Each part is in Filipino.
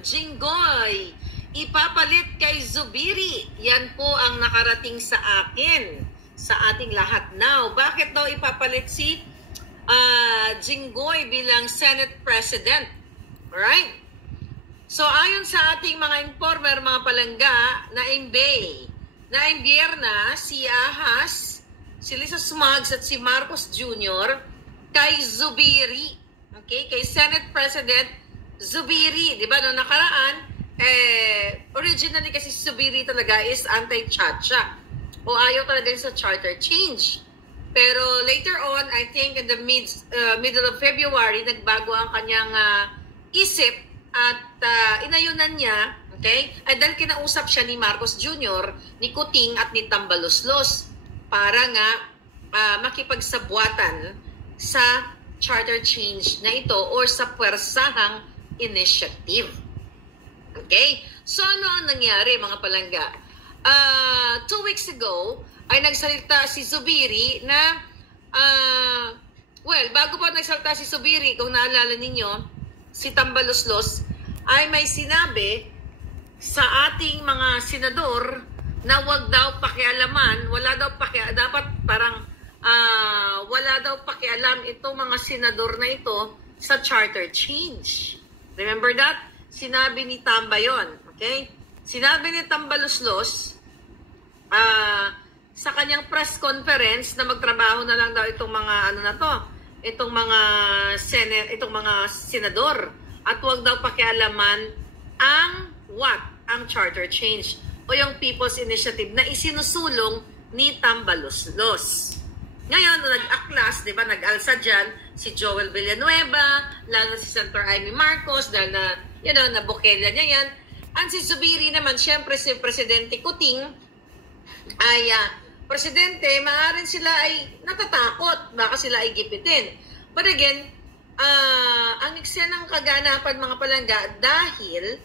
Jinggoy, ipapalit kay Zubiri. Yan po ang nakarating sa akin, sa ating lahat now. Bakit daw ipapalit si Jinggoy bilang Senate President? Alright? So ayon sa ating mga informer, mga palangga, na-imbiyer na si Ahas, si Lisa Smugs at si Marcos Jr. kay Zubiri. Okay? Kay Senate President Zubiri. Di ba? Noong nakaraan, originally kasi si Zubiri talaga is anti-Chacha. O ayaw talaga sa charter change. Pero later on, I think in the middle of February, nagbago ang kanyang isip at inayunan niya, okay? Ay dahil kinausap siya ni Marcos Jr., ni Kuting at ni Tambaloslos para nga makipagsabuatan sa charter change na ito or sa puwersahang initiative. Okay? So ano ang nangyari, mga palangga? 2 weeks ago ay nagsalita si Zubiri na bago pa nagsalita si Zubiri, kung naalala ninyo, si Tambaloslos ay may sinabi sa ating mga senador na wag daw pakialaman, wala daw pakialam itong mga senador na ito sa charter change. Remember that? Sinabi ni Tamba yon, okay? Sinabi ni Tambaloslos sa kanyang press conference na magtrabaho na lang daw itong mga itong mga senador at huwag daw pakialaman ang charter change o yung People's Initiative na isinusulong ni Tambaloslos. Ngayon, nag-aklas, di ba, nag-alsa dyan si Joel Villanueva, lalo si Senator Amy Marcos, dahil na, nabukelya niya yan. Ang si Zubiri naman, syempre si Presidente Kuting, ay Presidente, maaaring sila ay natatakot, baka sila ay gipitin. But again, ang eksenang kaganapan, mga palangga, dahil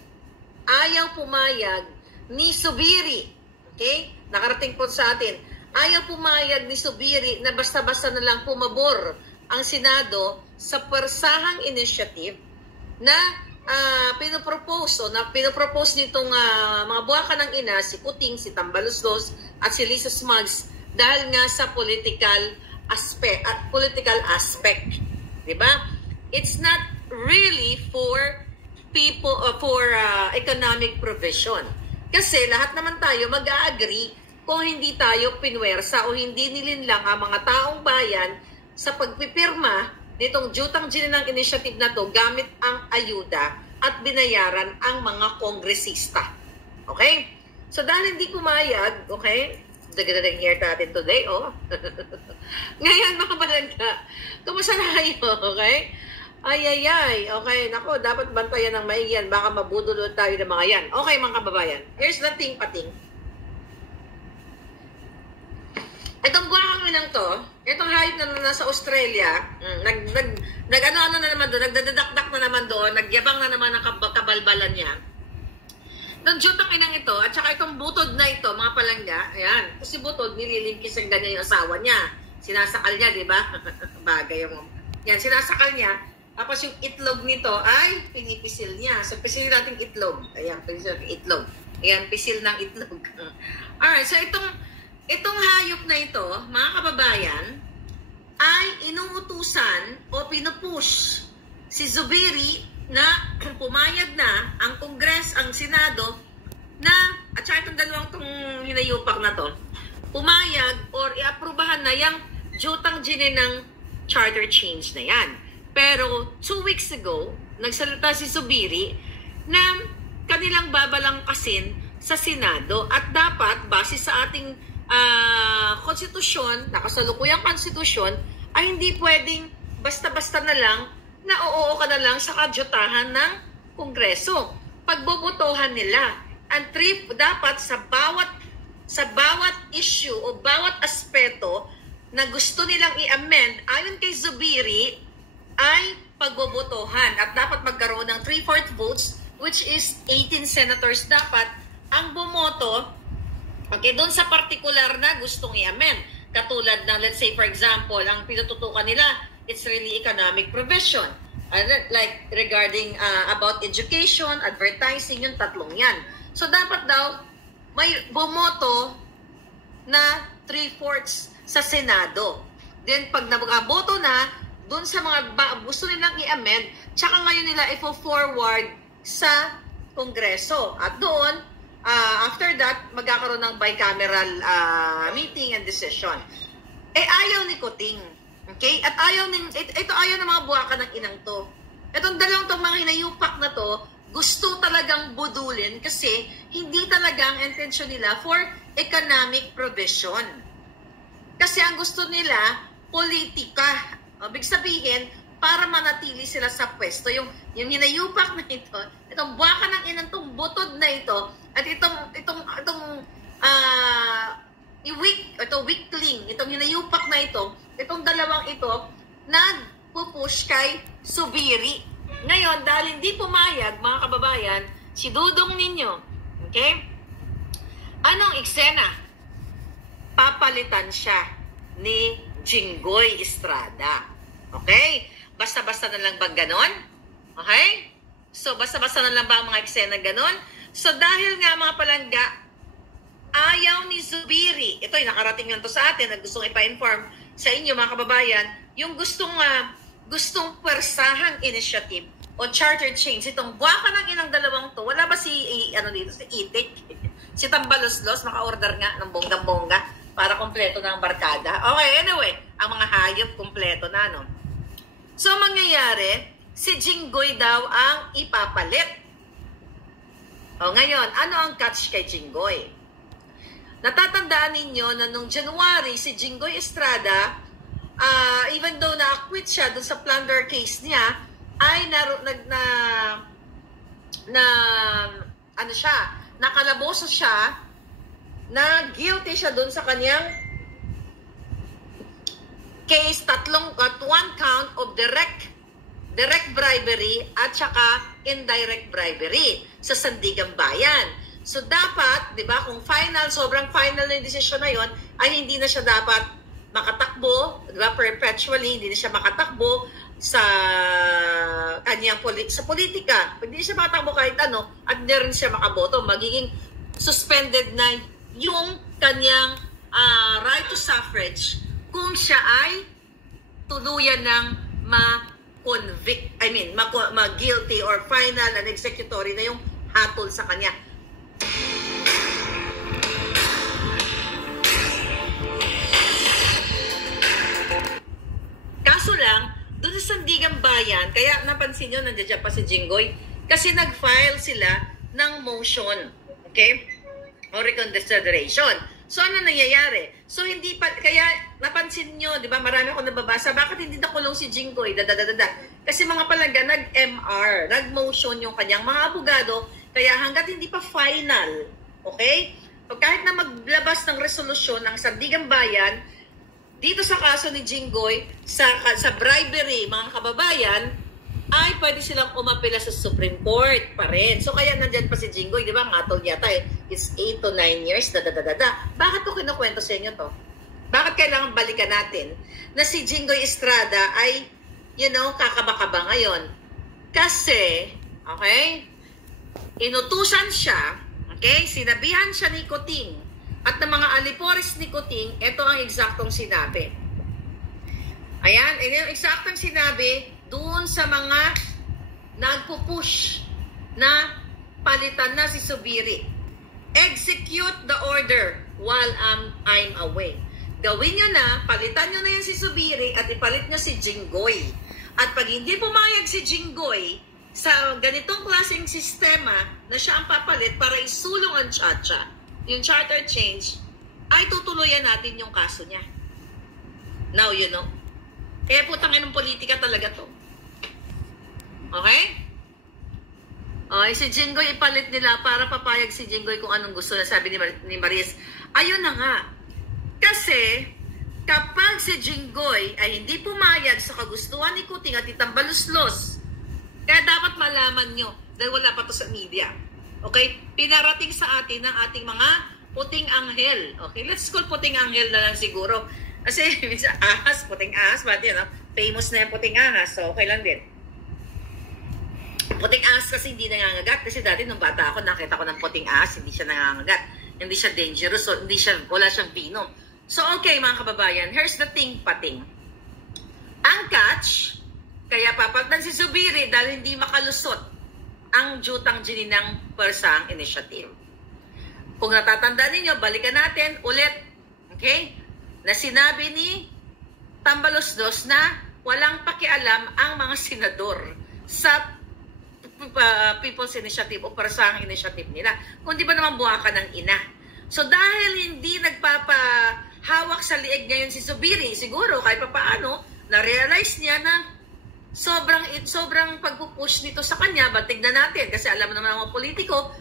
ayaw pumayag ni Zubiri, okay? Nakarating po sa atin, ayaw pumayag ni Zubiri na basta-basta na lang pumabor ang Senado sa puwersahang initiative na pinopropose nitong mga buwaka ng ina, si Kuting, si Tambaloslos at si Lisa Smugs dahil nga sa political aspect. Diba? It's not really for people economic provision. Kasi lahat naman tayo mag-agree kung hindi tayo pinwersa o hindi nilinlang ang mga taong bayan sa pagpipirma nitong jutang ginanang initiative na to gamit ang ayuda at binayaran ang mga kongresista. Okay? So dahil hindi pumayag, okay? Dagadagdag here natin today, oh. Ngayon, mga palangga, kumusta na kayo, okay? Ay, okay, nako, dapat bantayan ng maiyan, baka mabudulot tayo ng mga yan. Okay, mga kababayan, here's the thing, pating. Itong buwakang lang to, itong hayop na nasa Australia, nag-ano na naman doon, nagdadadakdak na naman doon, nagyabang na naman ang kabalbalan niya. Itong jutang inang ito, at saka itong butod na ito, mga palangga, ayan, kasi butod, nililimpis ang ganyan yung asawa niya. Sinasakal niya, di ba? Bagay yung, yan, sinasakal niya. Tapos yung itlog nito ay pinipisil niya. So, pisil natin itlog. Ayan, pisil natin itlog. Ayan, pisil ng itlog. Alright, so itong hayop na ito, mga kababayan, ay inuutusan o pinupush si Zubiri na pumayag na ang Kongres, ang Senado, na, at saka itong dalawang itong hinayupak na to, pumayag or iaprubahan na yung jutang ginanang charter change na yan. Pero 2 weeks ago, nagsalita si Zubiri na kanilang babalangkasin sa Senado at dapat, base sa ating konstitusyon, nakasalukuyang konstitusyon, ay hindi pwedeng basta-basta na lang na oo ka na lang sa kadyutahan ng Kongreso. Pagbobotohan nila. Ang trip dapat sa bawat issue o bawat aspeto na gusto nilang i-amend, ayon kay Zubiri, ay pagbobotohan. At dapat magkaroon ng 3/4 votes, which is 18 senators dapat ang bumoto, okay, doon sa particular na gustong i-amend. Katulad na, let's say, for example, ang pinututukan nila, it's really economic provision. like regarding about education, advertising, yung tatlong yan. So dapat daw may bumoto na 3/4 sa Senado. Then pag naboto na, dun sa mga gusto nilang i-amend, tsaka ngayon nila i-forward sa Kongreso. At doon, after that, magkakaroon ng bicameral meeting and decision. Ayaw ni Kuting. Okay? At ayaw ng mga buwaka ng inang to. Itong dalawang tong mga hinayupak na to, gusto talagang budulin kasi hindi talaga ang intention nila for economic provision. Kasi ang gusto nila, politika. Ibig sabihin, para manatili sila sa pwesto. Yung hinayupak na ito, itong buwaka ng inang tong butod na ito, at itong weakling, itong hinayupak na ito, itong dalawang ito, nagpupush kay Zubiri. Ngayon, dahil hindi pumayag, mga kababayan, si Dudong ninyo, okay? Anong eksena? Papalitan siya ni Jinggoy Estrada. Okay? Basta-basta na lang ba ganon? Okay? So, basta-basta na lang ba ang mga eksena ganon? So, dahil nga mga palangga, ayaw ni Zubiri, ito yung nakarating lang to sa atin at gustong ipa-inform sa inyo mga kababayan, yung gustong pwersahang initiative o charter change, itong buwaka ng inang dalawang to, wala ba si Itik? Si Tambaloslos, maka-order nga ng bonggang-bongga para kompleto na ang barkada. Okay, anyway, ang mga hayop kompleto na, no? So, mangyayari, si Jinggoy daw ang ipapalit. Ngayon, ano ang catch kay Jinggoy? Natatandaan ninyo na nung January, si Jinggoy Estrada, even though na-acquit siya dun sa plunder case niya, ay nakalaboso siya, na guilty siya dun sa kanyang case, one count of direct bribery at saka indirect bribery sa Sandigan Bayan. So dapat, 'di ba, kung sobrang final na yung desisyon na 'yon, ay hindi na siya dapat makatakbo, 'di ba, perpetually hindi na siya makatakbo sa kanyang sa politika. Hindi siya makatakbo kahit ano at hindi rin siya makaboto, magiging suspended na yung kanyang right to suffrage kung siya ay tuluyan ng ma-convict, ma-guilty or final and executory na yung hatol sa kanya. Kaso lang, doon sa Sandigan Bayan, kaya napansin nyo, nandiyan pa si Jinggoy, kasi nag-file sila ng motion, okay? O reconsideration. So, ano nangyayari? So, hindi pa, kaya napansin nyo, di ba, marami akong nababasa, bakit hindi nakulong si Jinggoy? Kasi mga palangga, nag-MR, nag-motion yung kanyang mga abogado, kaya hanggat hindi pa final, okay? O kahit na maglabas ng resolusyon ng Sandigan Bayan, dito sa kaso ni Jinggoy, sa bribery, mga kababayan, ay pwede silang umapila sa Supreme Court pa rin. So kaya nandyan pa si Jinggoy, di ba? Ngatol yata it's 8 to 9 years, Bakit ko kinukwento sa inyo to? Bakit kailangan balikan natin na si Jinggoy Estrada ay, kakaba-kaba ngayon? Kasi, okay, inutusan siya, okay, sinabihan siya ni Kuting at ng mga alipores ni Kuting, ito ang eksaktong sinabi. Ayan, yung eksaktong sinabi doon sa mga nagpupush na palitan na si Zubiri. Execute the order while I'm away. Gawin nyo na, palitan nyo na yan si Zubiri at ipalit nyo si Jinggoy. At pag hindi pumayag si Jinggoy sa ganitong klaseng sistema na siya ang papalit para isulong ang Chacha, yung charter change, ay tutuluyan natin yung kaso niya. Now you know. Kaya putangin ng politika talaga to. Okay? Si Jinggoy ipalit nila para papayag si Jinggoy kung anong gusto na sabi ni Maris. Ayun na nga. Kasi, kapag si Jinggoy ay hindi pumayag sa kagustuhan ni Kuting at Tambaloslos, kaya dapat malaman nyo, dahil wala pa to sa media. Okay? Pinarating sa atin ng ating mga puting anghel. Okay? Let's call puting anghel na lang siguro. Kasi, ahas, puting ahas, famous na yung puting ahas, so okay lang din. Puting ahas kasi hindi nangangagat. Kasi dati nung bata ako, nakita ko ng puting ahas, hindi siya nangangagat. Hindi siya dangerous, so wala siyang venom. So okay mga kababayan, here's the thing pating. Ang catch, kaya papagdan si Zubiri dahil hindi makalusot ang jutang gininang Persang Initiative. Kung natatandaan ninyo, balikan natin ulit, okay, na sinabi ni Tambaloslos na walang pakialam ang mga senador sa People's Initiative o Persang Initiative nila. Kung di ba naman buwakan ng ina. So dahil hindi nagpapahawak sa liig ngayon si Zubiri, siguro kahit papaano, na-realize niya na sobrang pagpupush nito sa kanya, but tignan natin, kasi alam naman ng mga politiko,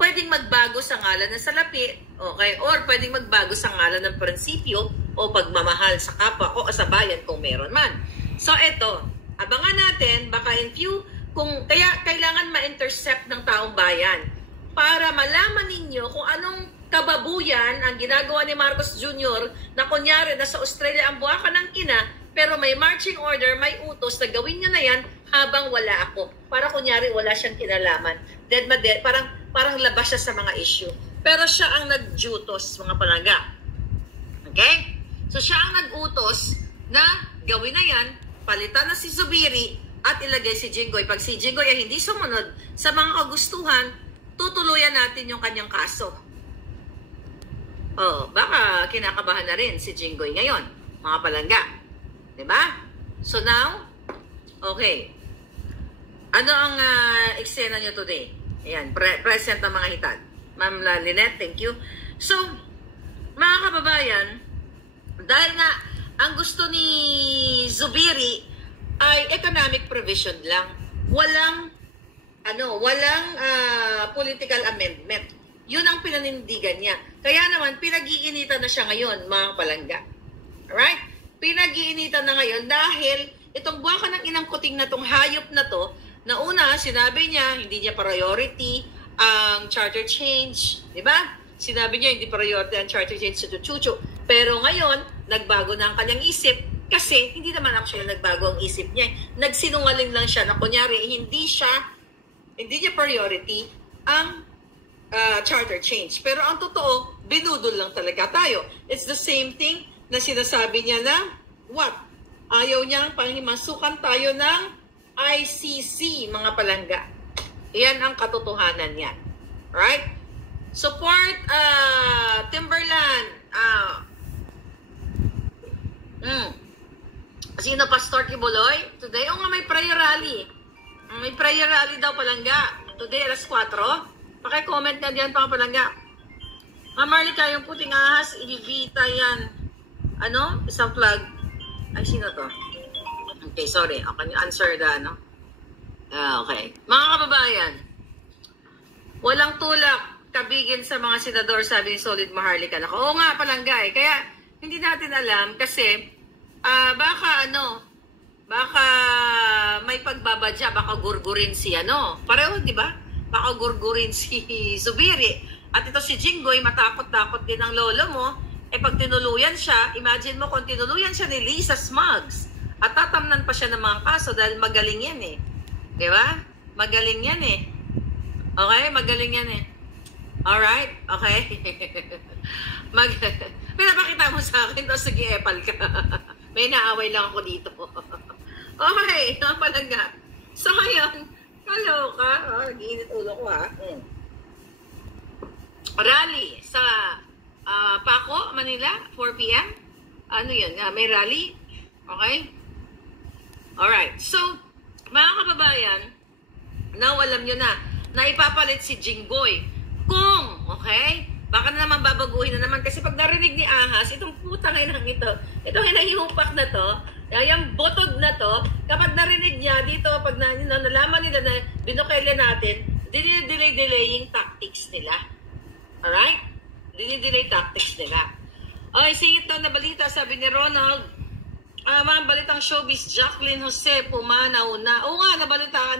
pwedeng magbago sa ngalan ng salapi, okay? Or pwedeng magbago sa ngalan ng prinsipyo o pagmamahal sa kapwa o sa bayan kung meron man. So eto, abangan natin, baka in few, kaya kailangan ma-intercept ng taong bayan para malaman ninyo kung anong kababuyan ang ginagawa ni Marcos Jr. na kunyari na sa Australia ang buwakan ng ina, pero may marching order, may utos na gawin nyo na yan habang wala ako. Para kunyari wala siyang kinalaman. Dead, parang labas siya sa mga issue. Pero siya ang nagjutos, mga palangga. Okay? So siya ang nagutos na gawin na yan, palitan na si Zubiri at ilagay si Jinggoy. Pag si Jinggoy ay hindi sumunod sa mga kagustuhan, tutuluyan natin yung kanyang kaso. Oh, baka kinakabahan na rin si Jinggoy ngayon, mga palangga. Diba? So now, okay. Ano ang eksena nyo today? Ayan, present ang mga hitad. Ma'am Lynette, thank you. So, mga kababayan, dahil nga, ang gusto ni Zubiri ay economic provision lang. Walang political amendment. Yun ang pinanindigan niya. Kaya naman, pinag-iinitan na siya ngayon, mga palangga. Alright? Pinag-iinitan na ngayon dahil itong buwakan ng inang kuting na tong hayop na to, na una, sinabi niya, hindi niya priority ang charter change. Diba? Sinabi niya, hindi priority ang charter change sa Chuchu. Pero ngayon, nagbago na ang kanyang isip kasi hindi naman actually nagbago ang isip niya. Nagsinungaling lang siya na kunyari, hindi niya priority ang charter change. Pero ang totoo, binudol lang talaga tayo. It's the same thing na sinasabi niya na, what? Ayaw niyang panghimasukan tayo ng ICC, mga palangga. Iyan ang katotohanan niya. Right? Support Timberland. Sino, Pastor Kibuloy? Today, nga may prayer rally. May prayer rally daw, palangga. Today, alas 4. Paki-comment na diyan, mga palangga. Ma'am Marlica, yung puting ahas, ilivita yan. Ano? Isang plug. Ay, sino to? Okay, sorry. Okay, answer the, ano? Okay. Mga kababayan, walang tulak kabigin sa mga senador, sabi ni Solid Maharlika. Oo nga, palangga eh. Kaya, hindi natin alam kasi, baka may pagbabadya, baka gurgurin si, pareho, di ba? Baka gurgurin si Zubiri. At ito si Jinggoy, matakot-takot din ang lolo mo. Pag tinuluyan siya, imagine mo kung tinuluyan siya ni Lisa Smugs at tatamnan pa siya ng mga kaso dahil magaling yan eh. Di ba? Magaling yan eh. Okay? Magaling yan eh. Alright? Okay? Pinapakita mo sa akin, o sige, epal ka. May naaway lang ako dito. Okay, palangga. So ngayon, kaloka. Nag-iinit ulo ko ha. Rally sa Paco, Manila, 4 p.m. Ano yun? May rally? Okay? Alright. So, mga kababayan, now alam nyo na ipapalit si Jinggoy. Kung, okay? Baka na naman babaguhin na naman. Kasi pag narinig ni Ahas, itong putang inang ito, itong hinahihupak na to, yung botog na to, kapag narinig niya dito, pag nalaman nila na binukele natin, dinidelay-delaying tactics nila. Alright? Dinidelay tactics nila. Ay, singit daw na balita, sabi ni Ronald, mga balitang showbiz, Jacqueline Jose pumanaw na. Oo nga, nabalitaan